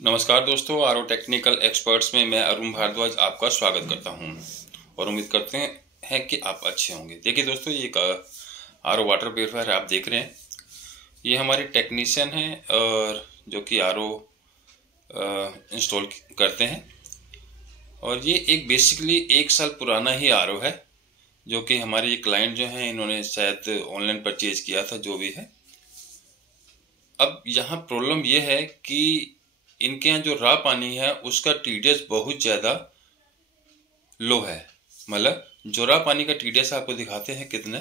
नमस्कार दोस्तों, RO technical experts में मैं अरुण भारद्वाज आपका स्वागत करता हूं और उम्मीद करते हैं कि आप अच्छे होंगे। देखिए दोस्तों, ये एक आरओ वाटर प्यूरिफायर आप देख रहे हैं। ये हमारे टेक्नीशियन हैं और जो कि आरओ इंस्टॉल करते हैं। और ये एक बेसिकली 1 साल पुराना ही आरओ है, जो कि हमारे ये क्लाइंट जो हैं इन्होंने शायद ऑनलाइन परचेज किया था, जो भी है। अब यहाँ प्रॉब्लम ये है कि इनके यहाँ जो रॉ पानी है उसका टीडीएस बहुत ज़्यादा लो है। मतलब जो रॉ पानी का टीडीएस आपको दिखाते हैं कितने,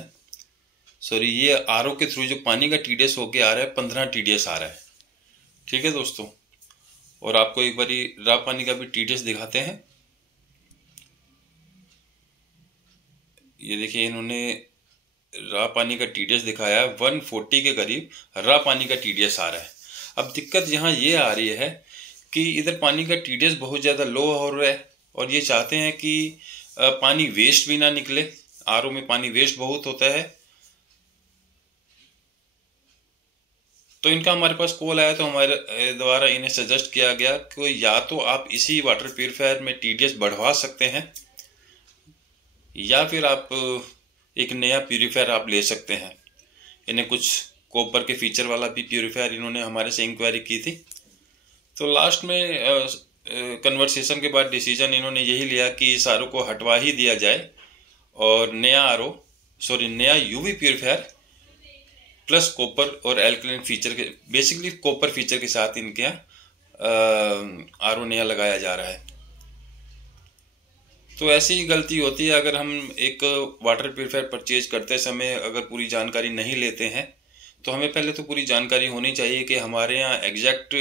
सॉरी, ये आरओ के थ्रू जो पानी का टीडीएस होके आ रहा है 15 टीडीएस आ रहा है। ठीक है दोस्तों, और आपको एक बारी रॉ पानी का भी टीडीएस दिखाते हैं। ये देखिए, इन्होंने रॉ पानी का टीडीएस दिखाया है 140 के करीब रॉ पानी का टीडीएस आ रहा है। अब दिक्कत यहाँ ये आ रही है कि इधर पानी का टीडीएस बहुत ज़्यादा लो हो रहा है और ये चाहते हैं कि पानी वेस्ट भी ना निकले। आरओ में पानी वेस्ट बहुत होता है। तो इनका हमारे पास कॉल आया, तो हमारे द्वारा इन्हें सजेस्ट किया गया कि या तो आप इसी वाटर प्यूरिफायर में टीडीएस बढ़वा सकते हैं या फिर आप एक नया प्यूरिफायर आप ले सकते हैं। इन्हें कुछ कॉपर के फीचर वाला भी प्यूरिफायर इन्होंने हमारे से इंक्वायरी की थी। तो लास्ट में कन्वर्सेशन के बाद डिसीजन इन्होंने यही लिया कि इस आरओ को हटवा ही दिया जाए और नया यूवी प्यूरिफायर प्लस कॉपर और एल्कलाइन फीचर के, बेसिकली कॉपर फीचर के साथ इनके यहाँ आरओ नया लगाया जा रहा है। तो ऐसी ही गलती होती है अगर हम एक वाटर प्यूरिफायर परचेज करते समय अगर पूरी जानकारी नहीं लेते हैं। तो हमें पहले तो पूरी जानकारी होनी चाहिए कि हमारे यहाँ एग्जैक्ट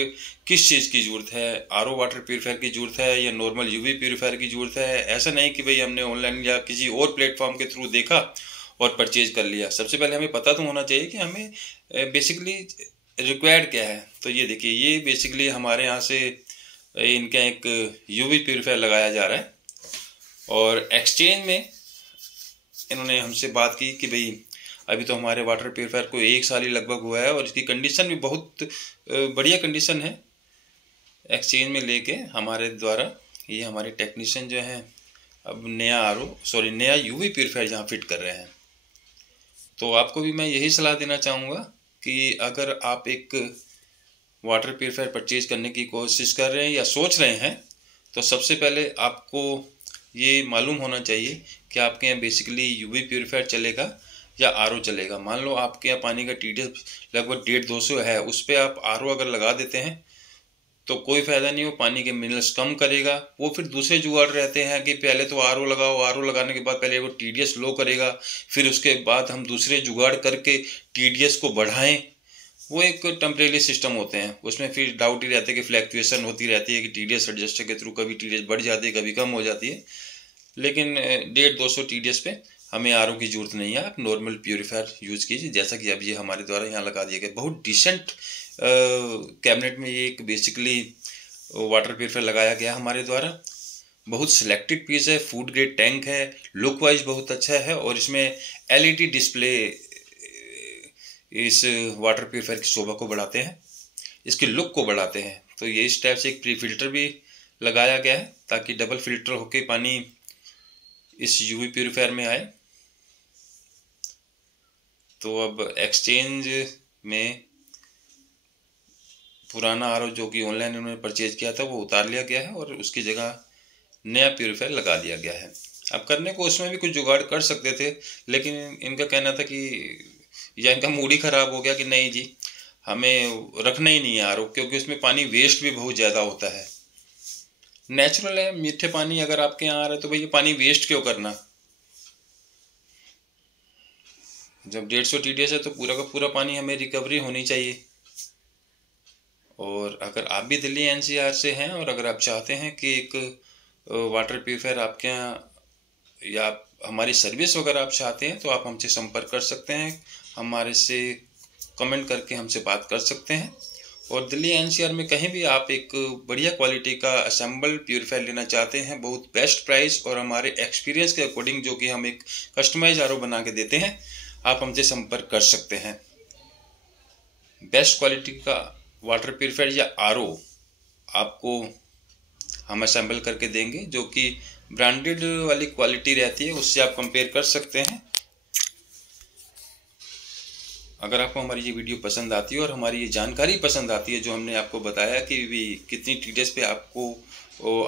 किस चीज़ की ज़रूरत है। आरओ वाटर प्यूरिफायर की ज़रूरत है या नॉर्मल यूवी प्यूरिफायर की ज़रूरत है। ऐसा नहीं कि भाई हमने ऑनलाइन या किसी और प्लेटफॉर्म के थ्रू देखा और परचेज कर लिया। सबसे पहले हमें पता तो होना चाहिए कि हमें बेसिकली रिक्वायर्ड क्या है। तो ये देखिए, ये बेसिकली हमारे यहाँ से इनका एक यूवी प्यूरिफायर लगाया जा रहा है और एक्सचेंज में इन्होंने हमसे बात की कि भाई अभी तो हमारे वाटर प्यूरिफायर को 1 साल ही लगभग हुआ है और इसकी कंडीशन भी बहुत बढ़िया कंडीशन है। एक्सचेंज में लेके हमारे द्वारा ये हमारे टेक्नीशियन जो हैं अब नया यूवी प्यूरिफायर यहाँ फिट कर रहे हैं। तो आपको भी मैं यही सलाह देना चाहूँगा कि अगर आप एक वाटर प्यूरिफायर परचेज करने की कोशिश कर रहे हैं या सोच रहे हैं, तो सबसे पहले आपको ये मालूम होना चाहिए कि आपके यहाँ बेसिकली यूवी प्यूरिफायर चलेगा या आरओ चलेगा। मान लो आपके यहाँ पानी का टीडीएस लगभग 150-200 है, उस पर आप आरओ अगर लगा देते हैं तो कोई फ़ायदा नहीं। वो पानी के मिनरल्स कम करेगा। वो फिर दूसरे जुगाड़ रहते हैं कि पहले तो आरओ लगाओ, आरओ लगाने के बाद पहले वो टीडीएस लो करेगा, फिर उसके बाद हम दूसरे जुगाड़ करके टीडीएस को बढ़ाएं। वो एक टेम्परेरी सिस्टम होते हैं, उसमें फिर डाउट ही रहता है कि फ्लैक्चुएशन होती रहती है कि टीडीएस एडजस्टर के थ्रू कभी टीडीएस बढ़ जाती है, कभी कम हो जाती है। लेकिन 150-200 टीडीएस पे हमें आरओ की ज़रूरत नहीं है। आप नॉर्मल प्यूरिफायर यूज़ कीजिए, जैसा कि अब ये हमारे द्वारा यहाँ लगा दिया गया। बहुत डिसेंट कैबिनेट में ये एक बेसिकली वाटर प्यूरिफायर लगाया गया हमारे द्वारा। बहुत सिलेक्टेड पीस है, फूड ग्रेड टैंक है, लुक वाइज बहुत अच्छा है और इसमें एलईडी डिस्प्ले इस वाटर प्यूरिफायर की शोभा को बढ़ाते हैं, इसके लुक को बढ़ाते हैं। तो ये इस टाइप से एक प्री फिल्टर भी लगाया गया है ताकि डबल फिल्टर होके पानी इस यूवी प्यूरिफायर में आए। तो अब एक्सचेंज में पुराना आरओ जो कि ऑनलाइन उन्होंने परचेज किया था वो उतार लिया गया है और उसकी जगह नया प्यूरिफायर लगा दिया गया है। अब करने को उसमें भी कुछ जुगाड़ कर सकते थे, लेकिन इनका कहना था कि या इनका मूड ही ख़राब हो गया कि नहीं जी, हमें रखना ही नहीं है आरओ, क्योंकि उसमें पानी वेस्ट भी बहुत ज़्यादा होता है। नेचुरल है, मीठे पानी अगर आपके यहाँ आ रहा है तो भैया पानी वेस्ट क्यों करना। जब 150 टीडीएस है तो पूरा का पूरा पानी हमें रिकवरी होनी चाहिए। और अगर आप भी दिल्ली एनसीआर से हैं और अगर आप चाहते हैं कि एक वाटर प्यूरिफायर आपके यहाँ या हमारी सर्विस वगैरह आप चाहते हैं, तो आप हमसे संपर्क कर सकते हैं, हमारे से कमेंट करके हमसे बात कर सकते हैं। और दिल्ली एनसीआर में कहीं भी आप एक बढ़िया क्वालिटी का असेंबल प्यूरिफायर लेना चाहते हैं, बहुत बेस्ट प्राइस और हमारे एक्सपीरियंस के अकॉर्डिंग जो कि हम एक कस्टमाइज आरओ बना के देते हैं, आप हमसे संपर्क कर सकते हैं। बेस्ट क्वालिटी का वाटर प्यूरिफायर या आरओ आपको हम असेंबल करके देंगे, जो कि ब्रांडेड वाली क्वालिटी रहती है, उससे आप कंपेयर कर सकते हैं। अगर आपको हमारी ये वीडियो पसंद आती है और हमारी ये जानकारी पसंद आती है, जो हमने आपको बताया कि भी कितनी TDS पे आपको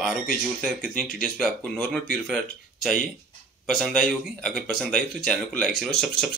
RO की जरूरत है, कितनी TDS पे आपको नॉर्मल प्यूरीफायर चाहिए, पसंद आई होगी। अगर पसंद आई तो चैनल को लाइक शेयर और सब्सक्राइब